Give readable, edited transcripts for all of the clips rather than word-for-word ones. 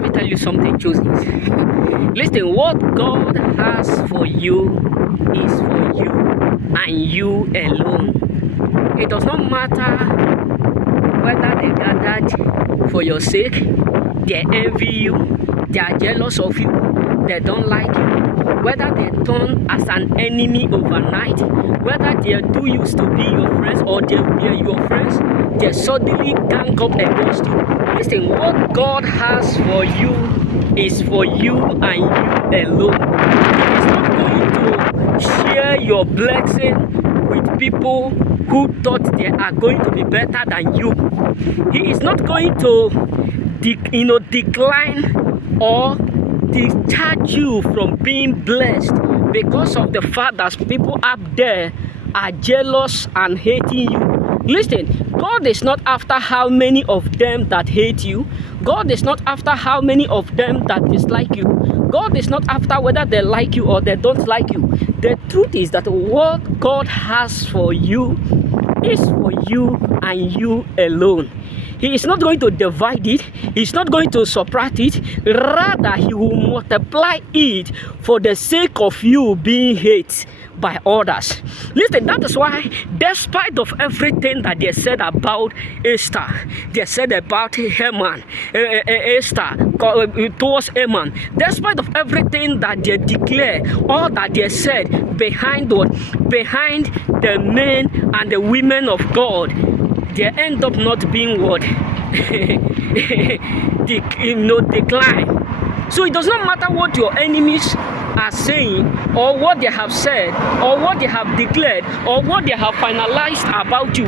let me tell you something, choosing. Listen, what God has for you is for you and you alone. It does not matter whether they gathered for your sake, they envy you, they are jealous of you, they don't like you, whether they turn as an enemy overnight, whether they do used to be your friends or they were your friends, they suddenly gang up against you. Listen, what God has for you is for you and you alone. He is not going to share your blessing with people who thought they are going to be better than you. He is not going to decline or discharge you from being blessed because of the fact that people up there are jealous and hating you. Listen, God is not after how many of them that hate you. God is not after how many of them that dislike you. God is not after whether they like you or they don't like you. The truth is that what God has for you is for you and you alone. He is not going to divide it. He's not going to subtract it. Rather, he will multiply it for the sake of you being hated by others. Listen, that is why, despite of everything that they said about Esther, they said about Haman, Esther towards Haman, despite of everything that they declare, all that they said behind what, behind the men and the women of God, they end up not being what decline. So it does not matter what your enemies are saying, or what they have said, or what they have declared, or what they have finalized about you.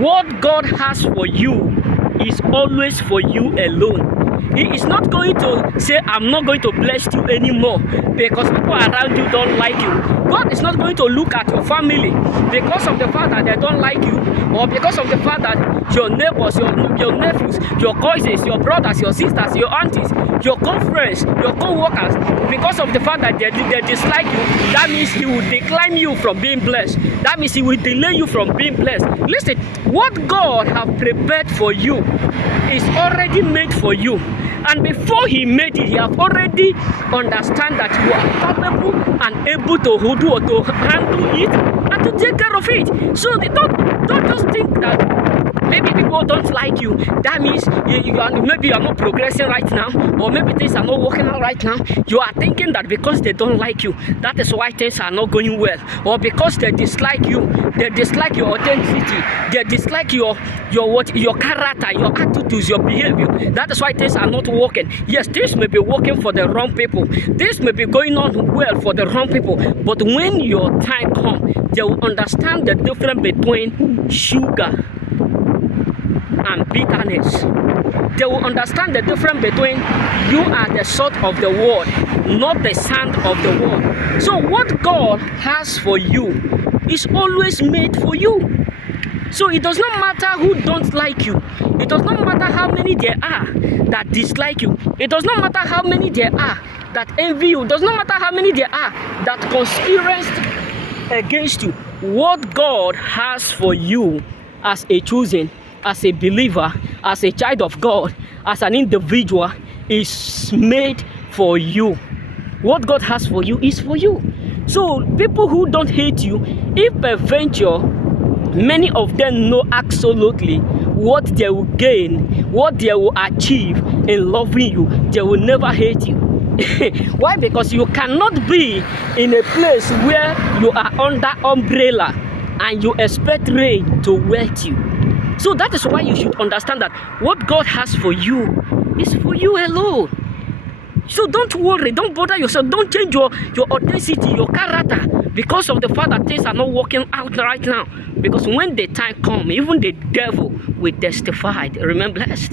What God has for you is always for you alone. He is not going to say, I'm not going to bless you anymore because people around you don't like you. God is not going to look at your family because of the fact that they don't like you, or because of the fact that your neighbors, your nephews, your cousins, your brothers, your sisters, your aunties, your co-friends, your co-workers, because of the fact that they dislike you. That means he will decline you from being blessed. That means he will delay you from being blessed. Listen, what God have prepared for you is already made for you. And before he made it, he have already understand that you are capable and able to do or to handle it and to take care of it. So don't just think that maybe people don't like you. That means maybe you are not progressing right now, or maybe things are not working out right now. You are thinking that because they don't like you, that is why things are not going well, or because they dislike you, they dislike your authenticity, they dislike your character, your attitudes, your behavior. That is why things are not working. Yes, this may be working for the wrong people. This may be going on well for the wrong people. But when your time comes, they will understand the difference between sugar and bitterness. They will understand the difference between you are the salt of the world, not the sand of the world. So what God has for you is always made for you. So it does not matter who don't like you. It does not matter how many there are that dislike you. It does not matter how many there are that envy you. It does not matter how many there are that conspire against you. What God has for you as a chosen, as a believer, as a child of God, as an individual, is made for you. What God has for you is for you. So people who don't hate you, if peradventure many of them know absolutely what they will gain, what they will achieve in loving you, they will never hate you. Why? Because you cannot be in a place where you are under umbrella and you expect rain to wet you. So that is why you should understand that what God has for you is for you alone. So don't worry, don't bother yourself, don't change your authenticity, your character, because of the fact that things are not working out right now. Because when the time comes, even the devil will testify. Remain blessed.